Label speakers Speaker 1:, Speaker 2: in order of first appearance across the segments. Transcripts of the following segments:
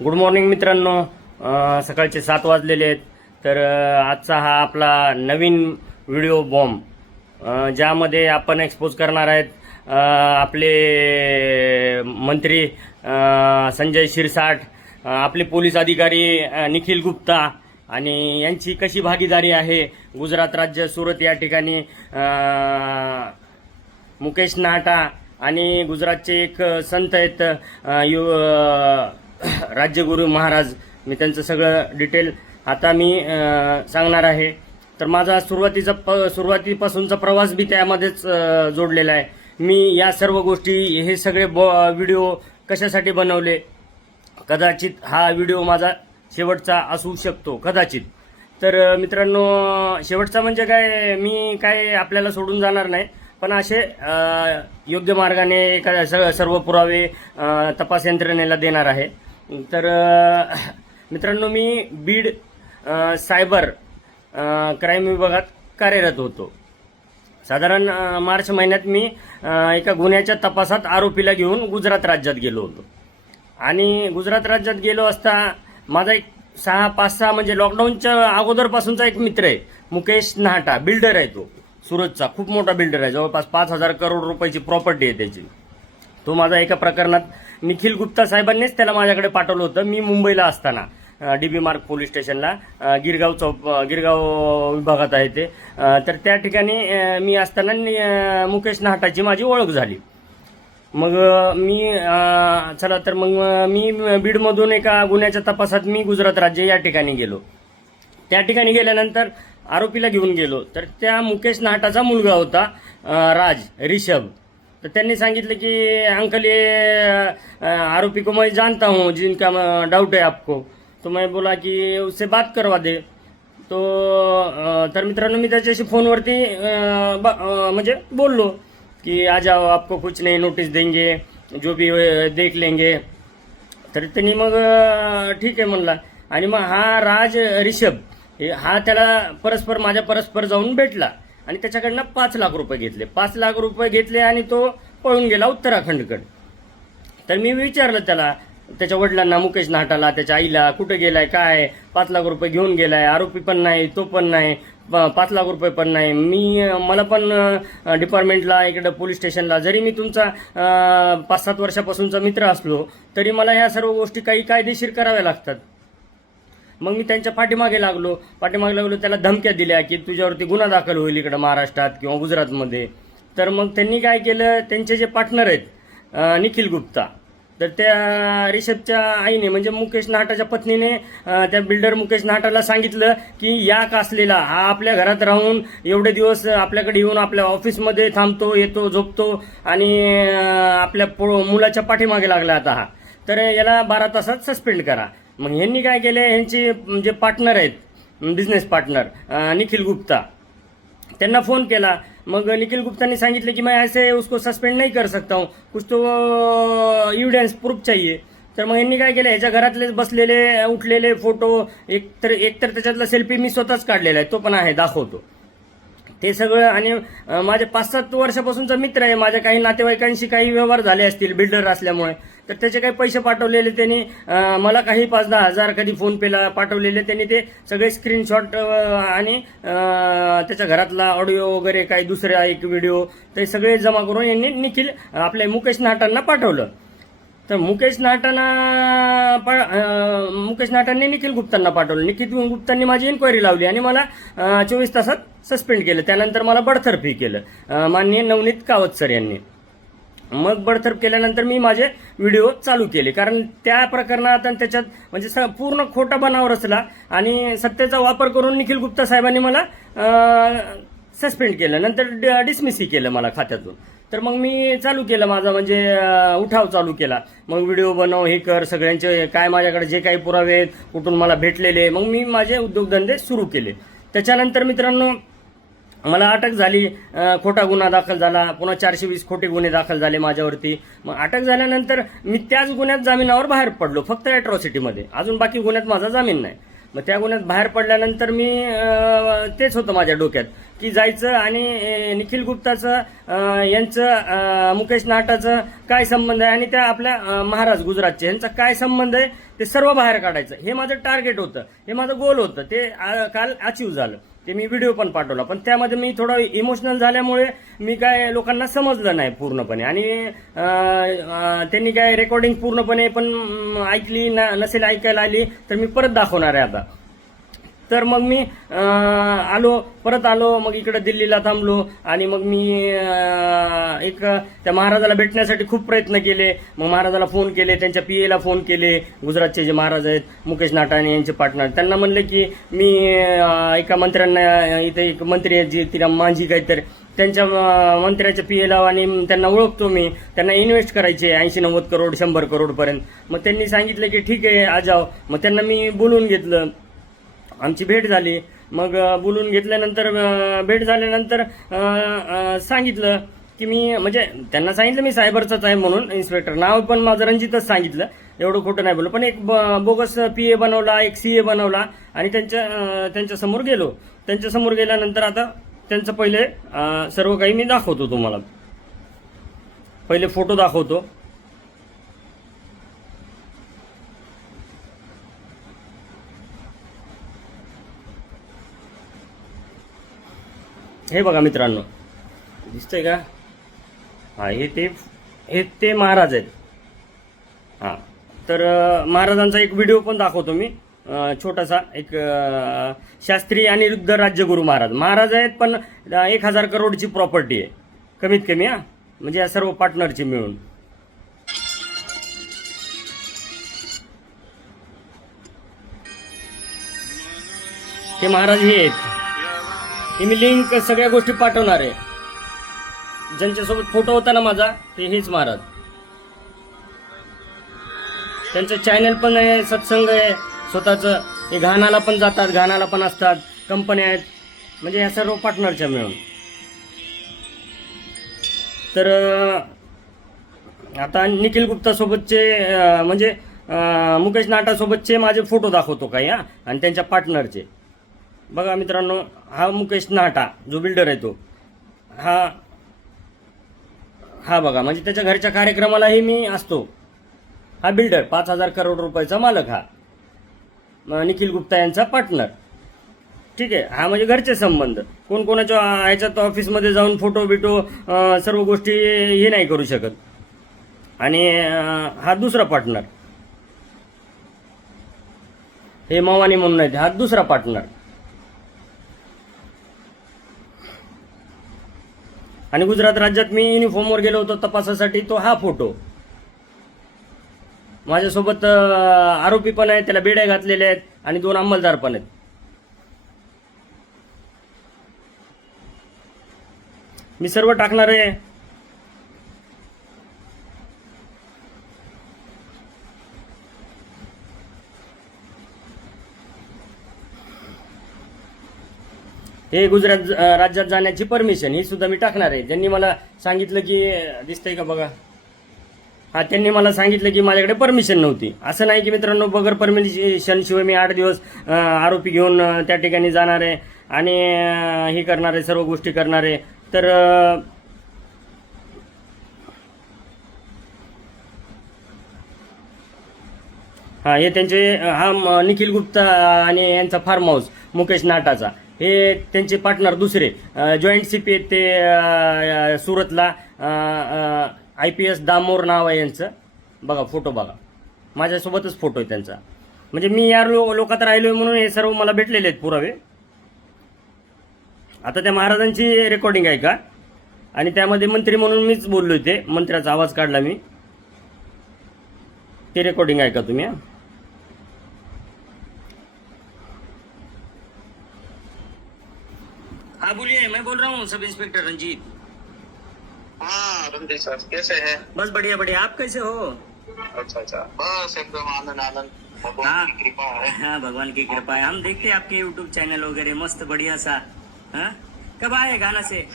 Speaker 1: Good morning मित्रांनो. सकाळचे सात वाजलेले आहेत. तर आजचा हा आपला नवीन व्हिडिओ बॉम्ब ज्यामध्ये आपण एक्सपोज करणार आहेत आपले मंत्री संजय शिरसाट आपले पोलीस अधिकारी निखिल गुप्ता आणि यांची कशी भागीदारी आहे गुजरात राज्य सुरत या ठिकाणी मुकेश नाटा आणि गुजरातचे एक संत आहेत यु राज्यगुरू महाराज मी त्यांचं सगळं डिटेल आता मी सांगणार आहे. तर माझा सुरुवातीचा प सुरुवातीपासूनचा प्रवास बी त्यामध्येच जोडलेला आहे. मी या सर्व गोष्टी हे सगळे ब व्हिडिओ कशासाठी बनवले? कदाचित हा व्हिडिओ माझा शेवटचा असू शकतो कदाचित. तर मित्रांनो शेवटचा म्हणजे काय मी काय आपल्याला सोडून जाणार नाही. पण असे योग्य मार्गाने एखाद्या स- सर्व पुरावे तपास यंत्रणेला देणार आहे. तर मित्रांनो मी बीड सायबर क्राईम विभागात कार्यरत होतो. साधारण मार्च महिन्यात मी एका गुन्ह्याच्या तपासात आरोपीला घेऊन गुजरात राज्यात गेलो होतो. आणि गुजरात राज्यात गेलो असता माझा एक सहा पाच सहा म्हणजे लॉकडाऊनच्या अगोदरपासूनचा एक मित्र आहे मुकेश नाहटा बिल्डर आहे तो सुरतचा खूप मोठा बिल्डर आहे जवळपास पाच हजार करोड रुपयाची प्रॉपर्टी आहे त्याची. तो माझा एका प्रकरणात निखिल गुप्ता साहेबांनीच त्याला माझ्याकडे पाठवलं होतं. मी मुंबईला असताना डीबी मार्ग पोलीस स्टेशनला गिरगाव चौक गिरगाव विभागात आहे ते. तर त्या ठिकाणी मी असताना मुकेश नाहटाची माझी ओळख झाली. मग मी चला तर मग मी बीडमधून एका गुन्ह्याच्या तपासात मी गुजरात राज्य या ठिकाणी गेलो. त्या ठिकाणी गेल्यानंतर आरोपीला घेऊन गेलो. तर त्या मुकेश नाहटाचा मुलगा होता राज रिषभ. तर त्यांनी सांगितलं की अंकल ये आरोपी को मैं जानता हूँ जिनका डाउट है आपको. तो मैं बोला की उससे बात करवा दे। तो तर मित्रांनो मी त्याच्याशी फोनवरती ब- म्हणजे बोललो की आ जाओ आपको कुछ नहीं नोटिस देंगे जो भी देख लेंगे। तर त्यांनी मग ठीक आहे म्हणला. आणि मग हा राज रिषभ हे हा त्याला परस्पर माझ्या परस्पर जाऊन भेटला. आणि त्याच्याकडनं पाच लाख रुपये घेतले. पाच लाख रुपये घेतले आणि तो पळून गेला उत्तराखंडकडे. तर मी विचारलं त्याला त्याच्या वडिलांना मुकेश नाटाला त्याच्या आईला कुठं गेलाय काय? पाच लाख रुपये घेऊन गेलाय आरोपी पण नाही तो पण नाही प- पाच लाख रुपये पण नाही. मी मला पण डिपार्टमेंटला इकडं पोलीस स्टेशनला जरी मी तुमचा पाच सात वर्षापासूनचा मित्र असलो तरी मला ह्या सर्व गोष्टी काही कायदेशीर कराव्या लागतात. मग मी त्यांच्या पाठीमागे लागलो. पाठीमागे लागलो त्याला धमक्या दिल्या की तुझ्यावरती गुन्हा दाखल होईल इकडं महाराष्ट्रात किंवा गुजरातमध्ये. तर मग त्यांनी काय केलं? त्यांचे जे पार्टनर आहेत निखिल गुप्ता. तर त्या रिषभच्या आईने म्हणजे मुकेश नाटाच्या पत्नीने त्या बिल्डर मुकेश नाटाला सांगितलं की या कासलेला हा आपल्या घरात राहून एवढे दिवस आपल्याकडे येऊन आपल्या ऑफिसमध्ये थांबतो येतो झोपतो आणि आपल्या पो- मुलाच्या पाठीमागे लागला आता हा. तर याला बारा तासात सस्पेंड करा. मग ह्यांनी काय केलं? यांचे जे पार्टनर आहेत बिझनेस पार्टनर निखिल गुप्ता. त्यांना फोन केला. मग निखिल गुप्तानी सांगितलं की मैं ऐसे उसको सस्पेंड नाही कर सकता हूँ. कुछ तो एविडेंस प्रूफ चाहिए. तर मग यांनी काय केलं? ह्याच्या घरातले बसलेले उठलेले फोटो एक तर एक तर त्याच्यातला सेल्फी मी स्वतःच काढलेला आहे. तो पण आहे दाखवतो. ते सगळं आणि माझ्या माझे पाच सात वर्षापासूनचा मित्र आहे. माझ्या काही नातेवाईकांशी काही व्यवहार झाले असतील बिल्डर असल्यामुळे. तर त्याचे काही पैसे पाठवलेले त्यांनी मला काही पाच दहा हजार कधी फोनपेला पाठवलेले त्यांनी ते सगळे स्क्रीनशॉट आणि त्याच्या घरातला ऑडिओ वगैरे काही दुसऱ्या एक व्हिडिओ ते सगळे जमा करून यांनी निखिल आपल्या मुकेश नाटांना पाठवलं. तर मुकेश नाटांना मुकेश नाटांनी निखिल गुप्तांना पाठवलं. निखिल गुप्तांनी माझी इन्क्वायरी लावली आणि मला चोवीस तासात सस्पेंड केलं. त्यानंतर मला बडतर्फी केलं. माननीय नवनीत कावत सर यांनी. मग बडतर्फ केल्यानंतर मी माझे व्हिडिओ चालू केले. कारण त्या प्रकरणात आणि त्याच्यात म्हणजे स- पूर्ण खोटा बनाव रचला आणि सत्तेचा वापर करून निखिल गुप्ता साहेबांनी मला सस्पेंड केलं. नंतर डिसमिसही केलं मला खात्यातून. तर मग मी चालू केलं माझा म्हणजे उठाव चालू केला. मग व्हिडिओ बनव हे कर सगळ्यांचे काय माझ्याकडे जे काही पुरावे आहेत कुठून मला भेटलेले. मग मी माझे उद्योगधंदे सुरू केले. त्याच्यानंतर मित्रांनो मला अटक झाली खोटा गुन्हा दाखल झाला पुन्हा चारशे वीस खोटे गुन्हे दाखल झाले माझ्यावरती. मग अटक झाल्यानंतर मी त्याच गुन्ह्यात जामिनावर बाहेर पडलो फक्त अॅट्रॉसिटीमध्ये अजून बाकी गुन्ह्यात माझा जामीन नाही. मग त्या गुन्ह्यात बाहेर पडल्यानंतर मी तेच होतं माझ्या डोक्यात की जायचं आणि निखिल गुप्ताचं यांचं मुकेश नाटाचं काय संबंध आहे आणि त्या आपल्या महाराज गुजरातचे यांचा काय संबंध आहे ते सर्व बाहेर काढायचं. हे माझं टार्गेट होतं. हे माझं गोल होतं. ते आ- काल अचीव झालं. ते मी व्हिडिओ पण पाठवला. पण त्यामध्ये मी थोडं इमोशनल झाल्यामुळे मी काय लोकांना समजलं नाही पूर्णपणे. आणि त्यांनी काय रेकॉर्डिंग पूर्णपणे पण ऐकली ना नसेल ऐकायला आली तर मी परत दाखवणार आहे आता. तर मग मी आलो परत आलो मग इकडे दिल्लीला थांबलो आणि मग मी एक त्या महाराजाला भेटण्यासाठी खूप प्रयत्न केले. मग महाराजाला फोन केले त्यांच्या पीएला फोन केले गुजरातचे जे महाराज आहेत मुकेश नाटाणे यांचे पार्टनर त्यांना म्हणले की मी एका मंत्र्यांना इथे एक मंत्री आहेत जी तिला मांझी काहीतरी. त्यांच्या मंत्र्याच्या पी एला आणि त्यांना ओळखतो मी. त्यांना इन्व्हेस्ट करायचे ऐंशी नव्वद करोड शंभर करोडपर्यंत. मग त्यांनी सांगितलं की ठीक आहे आ जाओ. मग त्यांना मी बोलून घेतलं. आमची भेट झाली. मग बोलून घेतल्यानंतर भेट झाल्यानंतर सांगितलं की मी म्हणजे त्यांना सांगितलं मी सायबरचाच आहे म्हणून इन्स्पेक्टर. नाव पण माझं रणजितच सांगितलं. एवढं खोटं नाही बोललो. पण एक ब- बोगस पी ए बनवला एक सी ए बनवला आणि त्यांच्या त्यांच्यासमोर गेलो. त्यांच्यासमोर गेल्यानंतर आता त्यांचं पहिले सर्व काही मी दाखवतो तुम्हाला. पहिले फोटो दाखवतो. हे बघा मित्रांनो दिसतंय का? हा हे ते हे ते महाराज आहेत. हा तर महाराजांचा एक व्हिडिओ पण दाखवतो मी. छोटासा एक शास्त्री आणि युद्ध राज्यगुरू महाराज. महाराज आहेत पण एक हजार करोडची प्रॉपर्टी आहे. कमीत कमी हा. म्हणजे या सर्व पार्टनरची मिळून. ते महाराज हे आहेत. हे मी लिंक सगळ्या गोष्टी पाठवणार आहे. ज्यांच्यासोबत फोटो होता ना माझा ते हेच महाराज. त्यांचं चॅनल पण आहे सत्संग आहे स्वतःचं. हे घाणाला पण जातात घाणाला पण असतात कंपन्या आहेत. म्हणजे ह्या सर्व पार्टनरच्या मिळून. तर आता निखिल गुप्तासोबतचे म्हणजे मुकेश नाटासोबतचे माझे फोटो दाखवतो काही हा आणि त्यांच्या पार्टनरचे बघा मित्रांनो हा मुकेश नाटा जो बिल्डर आहे तो. हा हा बघा म्हणजे त्याच्या घरच्या कार्यक्रमालाही मी असतो. हा बिल्डर पाच हजार करोड रुपयाचा मालक हा. निखिल गुप्ता यांचा पार्टनर ठीक आहे हा म्हणजे घरचे संबंध. कोण कोणाच्या ह्याच्यात ऑफिसमध्ये जाऊन फोटो बिटो सर्व गोष्टी हे नाही करू शकत. आणि हा दुसरा पार्टनर हे मवानी म्हणून आहेत हा दुसरा पार्टनर आणि गुजरात राज्यात मी युनिफॉर्मवर गेलो होतो तपासासाठी तो हा फोटो माझ्यासोबत आरोपी पण आहेत त्याला बेड्या घातलेल्या आहेत आणि दोन अंमलदार पण आहेत. मी सर्व टाकणार आहे. हे गुजरात राज्यात जाण्याची परमिशन ही सुद्धा मी टाकणार आहे. ज्यांनी मला सांगितलं की दिसतंय का बघा? हा त्यांनी मला सांगितलं की माझ्याकडे परमिशन नव्हती. असं नाही की मित्रांनो बगर परमिशन शिवाय मी आठ दिवस आरोपी घेऊन त्या ठिकाणी जाणार आहे आणि हे करणार आहे सर्व गोष्टी करणार आहे. तर हा हे त्यांचे हा निखिल गुप्ता आणि यांचा फार्म हाऊस मुकेश नाटाचा. हे त्यांचे पार्टनर दुसरे जॉईंट सीपी आहेत ते सुरतला आय पी एस दामोर नाव आहे यांचं. बघा फोटो बघा. माझ्यासोबतच फोटो आहे त्यांचा. म्हणजे मी या लो लोकात आहे म्हणून हे सर्व मला भेटलेले आहेत पुरावे. आता त्या महाराजांची रेकॉर्डिंग आहे का? आणि त्यामध्ये मंत्री म्हणून मीच बोललो ते. मंत्र्याचा आवाज काढला मी. ते रेकॉर्डिंग आहे का तुम्ही हा? हाँ बोलिए मैं बोल रहा हूँ सब इंस्पेक्टर रंजीत।
Speaker 2: हाँ रणजीत सर कैसे हैं?
Speaker 1: बस बढ़िया बढ़िया। आप कैसे हो?
Speaker 2: अच्छा अच्छा। बस एकदम आनंद आनंद।
Speaker 1: हाँ।
Speaker 2: भगवान की कृपा है।
Speaker 1: हाँ भगवान की कृपा है। हम देखते हैं आपके यूट्यूब चैनल वगैरह मस्त बढ़िया सा। हाँ? कब आए गाना से?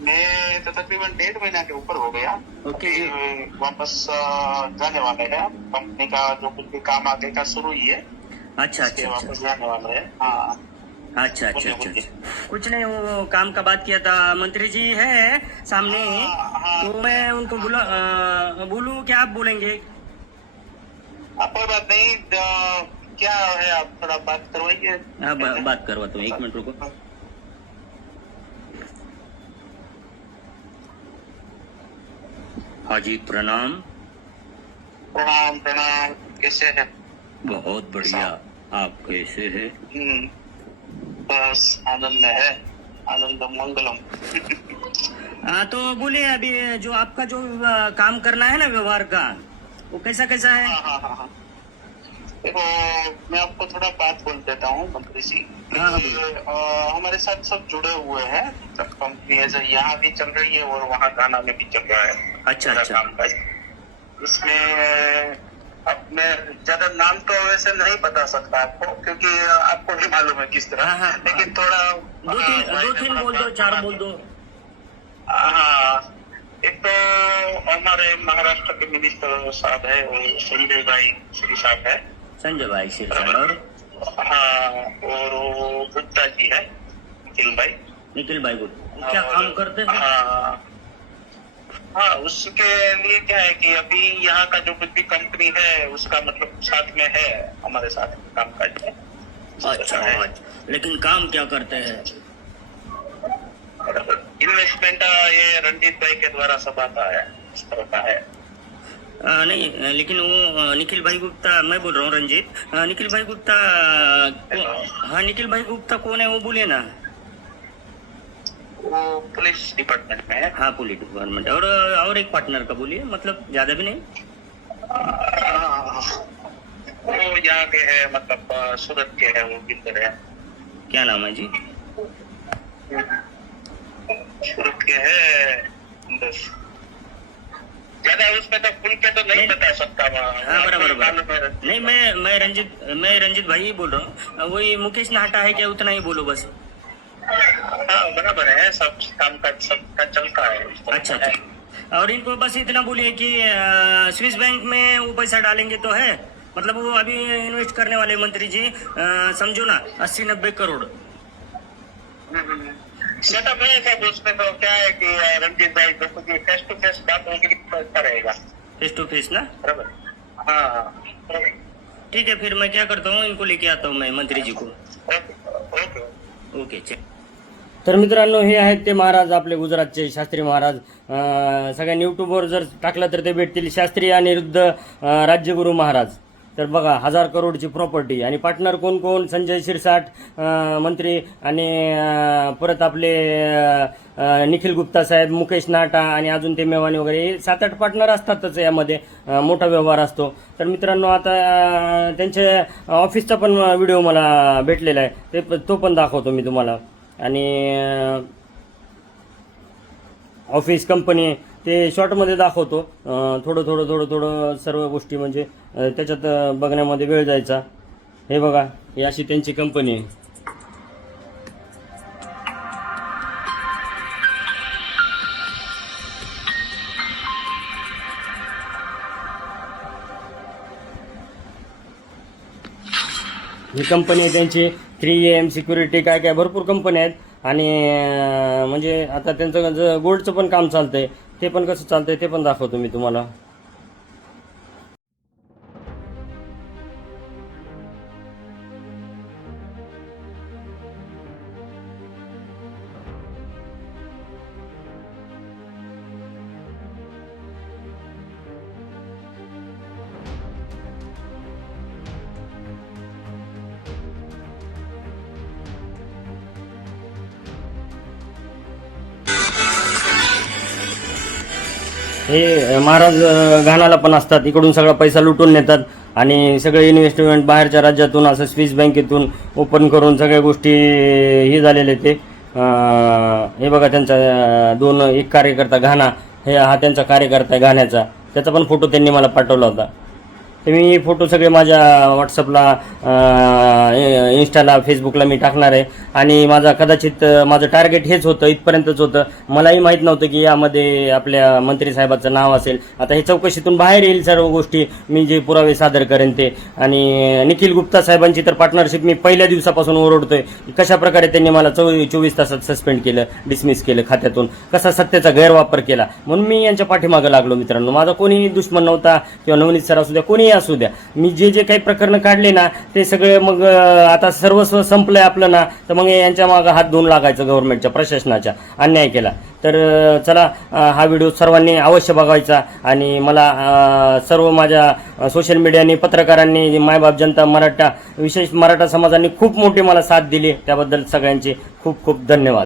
Speaker 2: मैं तो तकरीबन डेढ़ महीना के ऊपर हो गया।
Speaker 1: ओके।
Speaker 2: वापस जाने वाले हैं। कंपनी का जो कुछ भी काम आगे का शुरू ही है
Speaker 1: अच्छा अच्छा
Speaker 2: वापस
Speaker 1: अच्छा
Speaker 2: जाने वाले है। हाँ।
Speaker 1: अच्छा अच्छा अच्छा अच्छा। कुछ नहीं वो काम का बात किया था। मंत्री जी है सामने। ही
Speaker 2: हाँ, हाँ।
Speaker 1: तो मैं उनको बोला बोलूँ क्या आप बोलेंगे?
Speaker 2: आप कोई बात नहीं क्या है आप थोड़ा बात करवाइए।
Speaker 1: हाँ बा, बात करवाता हूँ। एक मिनट रुको। हाँ। हाजी प्रणाम।
Speaker 2: प्रणाम प्रणाम। कैसे है?
Speaker 1: बहुत बढ़िया। आप कैसे है?
Speaker 2: हम्म, बस आनंद है आनंद मंगलम।
Speaker 1: हाँ तो बोलिए अभी जो आपका जो काम करना है ना व्यवहार का वो कैसा कैसा है?
Speaker 2: हाँ हाँ हाँ हाँ। देखो मैं आपको थोड़ा बात बोल देता हूँ मंत्री जी।
Speaker 1: हाँ, हाँ,
Speaker 2: हमारे साथ सब जुड़े हुए हैं सब कंपनी ऐसे यहाँ भी चल रही है और वहाँ गाना में भी चल रहा है।
Speaker 1: अच्छा अच्छा।
Speaker 2: काम काज इसमें मैं ज़्यादा नाम तो वैसे नहीं बता सकता आपको क्योंकि आपको भी मालूम है किस तरह।
Speaker 1: हाँ, हाँ,
Speaker 2: लेकिन थोड़ा
Speaker 1: दो तीन
Speaker 2: हाँ,
Speaker 1: दो तीन बोल दो चार बोल दो।
Speaker 2: हाँ एक तो हमारे महाराष्ट्र के मिनिस्टर साहब है वो संजय भाई श्री साहब है।
Speaker 1: संजय भाई और?
Speaker 2: हाँ और गुप्ता जी है निखिल भाई।
Speaker 1: निखिल भाई गुड क्या काम करते हैं?
Speaker 2: हाँ। हाँ उसके लिए क्या है कि अभी यहाँ का जो कुछ भी कंपनी है उसका मतलब साथ में है हमारे साथ काम काज है।
Speaker 1: अच्छा अच्छा। लेकिन काम क्या करते हैं?
Speaker 2: इन्वेस्टमेंट ये रंजीत भाई के द्वारा सब आता है इस तरह का है।
Speaker 1: आ, नहीं लेकिन वो निखिल भाई गुप्ता मैं बोल रहा हूँ रंजीत निखिल भाई गुप्ता हाँ निखिल भाई गुप्ता कौन है वो बोलिए ना।
Speaker 2: वो पुलिस डिपार्टमेंट में है।
Speaker 1: हाँ पुलिस डिपार्टमेंट और और एक पार्टनर का बोलिए मतलब ज़्यादा भी नहीं?
Speaker 2: वो यहाँ के है मतलब सूरत के है वो बिल्डर है।
Speaker 1: क्या नाम है जी?
Speaker 2: सूरत के है बस। ज़्यादा उसमें तो खुल के तो नहीं
Speaker 1: नहीं।
Speaker 2: बता सकता
Speaker 1: हाँ बराबर बराबर। नहीं मैं मैं रंजित मैं रंजित भाई ही बोल रहा हूँ। वही मुकेश नाटा है क्या? उतना ही बोलो बस।
Speaker 2: हाँ बराबर है सब काम का सबका चलता है।
Speaker 1: अच्छा अच्छा। और इनको बस इतना बोलिए कि स्विस बैंक में वो पैसा डालेंगे तो है? मतलब वो अभी इन्वेस्ट करने वाले मंत्री जी समझो ना अस्सी नब्बे करोड़।
Speaker 2: सेटअप है सब उसमें तो क्या है कि रंजीत भाई देखो कि फेस टू फेस बात होगी तो अच्छा रहेगा।
Speaker 1: फेस टू फेस ना?
Speaker 2: बराबर। हाँ
Speaker 1: ठीक है फिर मैं क्या करता हूँ इनको लेके आता हूँ मैं मंत्री जी को।
Speaker 2: Okay okay.
Speaker 1: ओके तर मित्रांनो हे आहेत ते महाराज आपले गुजरातचे शास्त्री महाराज. सगळ्या सगळ्यांनी जर टाकलं तर ते भेटतील शास्त्री अनिरुद्ध अं, राज्यगुरू महाराज. तर बघा हजार करोडची प्रॉपर्टी आणि पार्टनर कोण कोण? संजय शिरसाट मंत्री आणि परत आपले निखिल गुप्ता साहेब मुकेश नाटा आणि अजून ते मेवानी वगैरे. हे सात आठ पार्टनर असतातच यामध्ये मोठा व्यवहार असतो. तर मित्रांनो आता त्यांच्या ऑफिसचा पण व्हिडिओ मला भेटलेला आहे. ते तो पण दाखवतो मी तुम्हाला. आणि ऑफिस कंपनी ते शॉर्टमध्ये दाखवतो. थोडं थोडं थोडं थोडं सर्व गोष्टी म्हणजे त्याच्यात बघण्यामध्ये वेळ जायचा. हे बघा ही अशी त्यांची कंपनी आहे. ही कंपनी आहे त्यांची. थ्री एम सिक्युरिटी काय काय भरपूर कंपन्या आहेत. आणि म्हणजे आता त्यांचं गोल्डचं पण काम चालतंय ते पण कसं चालतंय ते पण दाखवतो मी तुम्हाला. हे महाराज घाणाला पण असतात. इकडून सगळा पैसा लुटून नेतात. आणि सगळे इन्व्हेस्टमेंट बाहेरच्या राज्यातून असं स्विस बँकेतून ओपन करून सगळ्या गोष्टी हे झालेले ते. हे बघा त्यांचा दोन एक कार्यकर्ता घाणा हे हा त्यांचा कार्यकर्ता आहे घाण्याचा. त्याचा पण फोटो त्यांनी मला पाठवला होता. तर मी फोटो सगळे माझ्या व्हॉट्सअपला इंस्टाला फेसबुकला मी टाकणार आहे. आणि माझा कदाचित माझं टार्गेट हेच होतं इथपर्यंतच होतं. मलाही माहीत नव्हतं की यामध्ये आपल्या मंत्री साहेबाचं नाव असेल. आता हे चौकशीतून बाहेर येईल सर्व गोष्टी मी जे पुरावे सादर करेन ते. आणि निखिल गुप्ता साहेबांची तर पार्टनरशिप मी पहिल्या दिवसापासून ओरडतोय. की कशा प्रकारे त्यांनी मला चौ चोवीस तासात सस्पेंड केलं डिसमिस केलं खात्यातून? कसा सत्तेचा गैरवापर केला? म्हणून मी यांच्या पाठीमागं लागलो मित्रांनो. माझा कोणीही दुश्मन नव्हता किंवा नवनीत सर असू द्या कोणीही असू द्या. मी जे जे काही प्रकरणं काढले ना ते सगळे मग आता सर्वस्व संपलंय आपलं ना तर मग यांच्या मागं हात धुवून लागायचं गव्हर्नमेंटच्या प्रशासनाच्या. अन्याय केला. तर चला हा व्हिडिओ सर्वांनी अवश्य बघायचा आणि मला सर्व माझ्या सोशल मीडियाने पत्रकारांनी मायबाप जनता मराठा विशेष मराठा समाजाने खूप मोठी मला साथ दिली. त्याबद्दल सगळ्यांचे खूप खूप धन्यवाद.